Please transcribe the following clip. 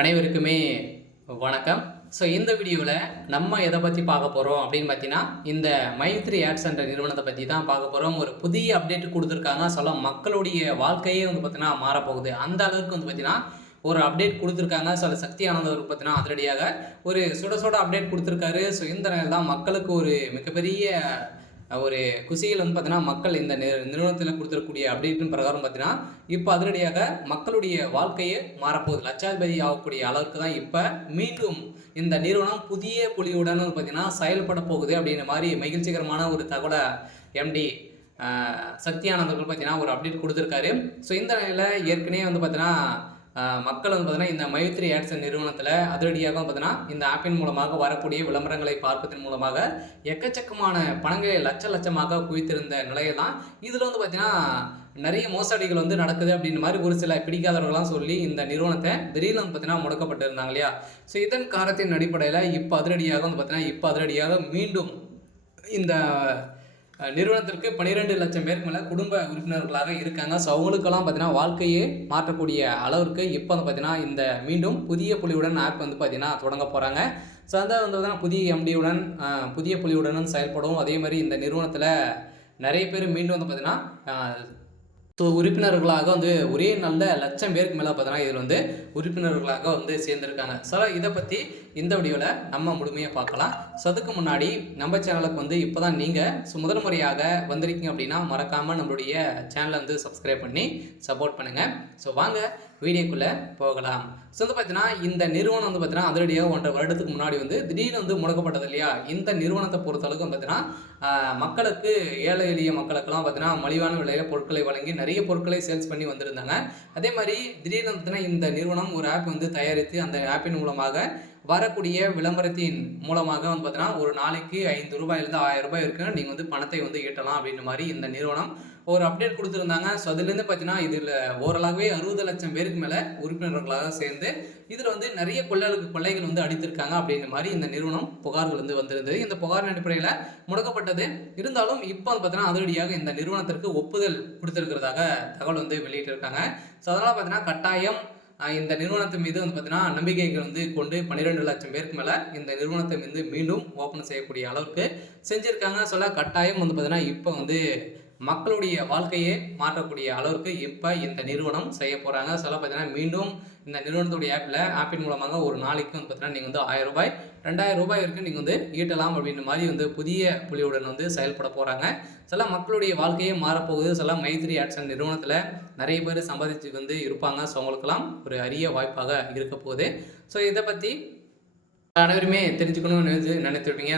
அனைவருக்குமே வணக்கம். ஸோ இந்த வீடியோவில் நம்ம எதை பற்றி பார்க்க போகிறோம் அப்படின்னு பார்த்தீங்கன்னா, இந்த மைத்ரி ஆட்ஸ் என்ற நிறுவனத்தை பற்றி தான் பார்க்க போகிறோம். ஒரு புதிய அப்டேட் கொடுத்துருக்காங்க. மக்களுடைய வாழ்க்கையே வந்து பார்த்தீங்கன்னா மாறப்போகுது. அந்த அளவுக்கு வந்து பார்த்தீங்கன்னா ஒரு அப்டேட் கொடுத்துருக்காங்க. சக்தி ஆனந்தவர் பார்த்தீங்கன்னா அதிரடியாக ஒரு சுட சுட அப்டேட் கொடுத்துருக்காரு. ஸோ இந்த நேரம் தான் மக்களுக்கு ஒரு மிகப்பெரிய ஒரு குஷியில் வந்து பார்த்தீங்கன்னா மக்கள் இந்த நிறுவனத்தில் கொடுத்துருக்கக்கூடிய அப்டேட்டின் பிரகாரம் பார்த்தீங்கன்னா இப்போ அதிரடியாக மக்களுடைய வாழ்க்கையே மாறப்போகுது. லட்சாதிபதி ஆகக்கூடிய அளவுக்கு தான் இப்போ மீண்டும் இந்த நிறுவனம் புதிய புலியுடன் பார்த்தீங்கன்னா செயல்பட போகுது அப்படின்ற மாதிரி மகிழ்ச்சிகரமான ஒரு தகவலை எம்டி சக்தி ஆனந்தர்கள் பார்த்தீங்கன்னா ஒரு அப்டேட் கொடுத்துருக்காரு. ஸோ இந்த நிலையில் ஏற்கனவே வந்து பார்த்தீங்கன்னா மக்கள் வந்து பார்த்தீங்கன்னா இந்த மைத்ரி ஆட்ஸ் நிறுவனத்தில் அதிரடியாக பார்த்தீங்கன்னா இந்த ஆப்பின் மூலமாக வரக்கூடிய விளம்பரங்களை பார்ப்பதன் மூலமாக எக்கச்சக்கமான பணங்களை லட்சமாக குவித்திருந்த நிலையை தான் இதில் வந்து பார்த்தீங்கன்னா நிறைய மோசடிகள் வந்து நடக்குது அப்படின்ற மாதிரி ஒரு சில பிடிக்காதவர்கள்லாம் சொல்லி இந்த நிறுவனத்தை திடீர்னு வந்து பார்த்தீங்கன்னா முடக்கப்பட்டு இருந்தாங்க இல்லையா. ஸோ இதன் காரணத்தின் அடிப்படையில் இப்போ அதிரடியாக மீண்டும் இந்த நிறுவனத்திற்கு 12 லட்சம் பேருக்கு மேலே குடும்ப உறுப்பினர்களாக இருக்காங்க. ஸோ அவங்களுக்கெல்லாம் பார்த்தீங்கன்னா வாழ்க்கையே மாற்றக்கூடிய அளவிற்கு இப்போ வந்து பார்த்தீங்கன்னா இந்த மீண்டும் புதிய புலியுடன் ஆப் வந்து பார்த்தீங்கன்னா தொடங்க போகிறாங்க. ஸோ அதை வந்து பார்த்தீங்கன்னா புதிய புலியுடனும் செயல்படும். அதே மாதிரி இந்த நிறுவனத்தில் நிறைய பேர் மீண்டும் வந்து பார்த்தீங்கன்னா உறுப்பினர்களாக வந்து ஒரே நல்ல லட்சம் பேருக்கு மேலே பார்த்தீங்கன்னா இதில் வந்து உறுப்பினர்களாக வந்து சேர்ந்துருக்காங்க. ஸோ இதை பற்றி இந்த வீடியோவில் நம்ம முழுமையாக பார்க்கலாம். ஸோ அதுக்கு முன்னாடி நம்ம சேனலுக்கு வந்து இப்போ தான் நீங்கள் முதல் முறையாக வந்திருக்கீங்க அப்படின்னா மறக்காமல் நம்மளுடைய சேனலை வந்து சப்ஸ்கிரைப் பண்ணி சப்போர்ட் பண்ணுங்கள். ஸோ வாங்க வீடியோக்குள்ளே போகலாம். ஸோ வந்து பார்த்தீங்கன்னா இந்த நிறுவனம் வந்து பார்த்தீங்கன்னா அதிரடியாக 1.5 வருடத்துக்கு முன்னாடி வந்து திடீர்னு வந்து முடக்கப்பட்டது இல்லையா. இந்த நிறுவனத்தை பொறுத்தளவுக்கு பார்த்தீங்கன்னா மக்களுக்கு ஏழை எளிய மக்களுக்கெல்லாம் பார்த்தீங்கன்னா மலிவான விலையில் பொருட்களை வழங்கி நிறைய பொருட்களை சேல்ஸ் பண்ணி வந்திருந்தாங்க. அதே மாதிரி திடீர்னு பார்த்தீங்கன்னா இந்த நிறுவனம் ஒரு ஆப் வந்து தயாரித்து அந்த ஆப்பின் மூலமாக வரக்கூடிய விளம்பரத்தின் மூலமாக வந்து பார்த்தீங்கன்னா ஒரு நாளைக்கு ₹5 1000 இருக்குன்னு நீங்கள் வந்து பணத்தை வந்து ஈட்டலாம் அப்படின்ற மாதிரி இந்த நிறுவனம் ஒரு அப்டேட் கொடுத்துருந்தாங்க. ஸோ அதுலேருந்து பார்த்தீங்கன்னா இதில் ஓரளவே 60 லட்சம் பேருக்கு மேலே உறுப்பினர்களாக சேர்ந்து இதில் வந்து நிறைய கொள்ளைகள் வந்து அடித்திருக்காங்க அப்படின்ற மாதிரி இந்த நிறுவனம் புகார்கள் வந்து வந்திருந்தது. இந்த புகாரின் அடிப்படையில் முடக்கப்பட்டது. இருந்தாலும் இப்போ வந்து பார்த்தீங்கன்னா அதிரடியாக இந்த நிறுவனத்திற்கு ஒப்புதல் கொடுத்துருக்கிறதாக தகவல் வந்து வெளியிட்டிருக்காங்க. ஸோ அதனால் பார்த்தீங்கன்னா கட்டாயம் இந்த நிறுவனத்தின் மீது வந்து பார்த்தீங்கன்னா நம்பிக்கைகள் வந்து கொண்டு 12 லட்சம் பேருக்கு மேலே இந்த நிறுவனத்தை வந்து மீண்டும் ஓப்பன் செய்யக்கூடிய அளவுக்கு செஞ்சுருக்காங்க. கட்டாயம் வந்து பார்த்தீங்கன்னா இப்போ வந்து மக்களுடைய வாழ்க்கையே மாற்றக்கூடிய அளவுக்கு இப்போ இந்த நிறுவனம் செய்ய போகிறாங்க. பார்த்தீங்கன்னா மீண்டும் இந்த நிறுவனத்துடைய ஆப்பின் மூலமாக ஒரு நாளைக்கு வந்து பார்த்தீங்கன்னா நீங்கள் வந்து ₹1000 ₹2000 வரைக்கும் நீங்கள் வந்து ஈட்டலாம் அப்படின்ற மாதிரி வந்து புதிய புலியுடன் வந்து செயல்பட போகிறாங்க. மக்களுடைய வாழ்க்கையே மாறப்போகுது. மைத்ரி ஆட்ஸ் நிறுவனத்தில் நிறைய பேர் சம்பாதிச்சு வந்து இருப்பாங்க. ஸோ அவங்களுக்கெல்லாம் ஒரு அரிய வாய்ப்பாக இருக்க போகுது. ஸோ இதை பற்றி அனைவருமே தெரிஞ்சுக்கணும்னு நினைத்துருப்பீங்க.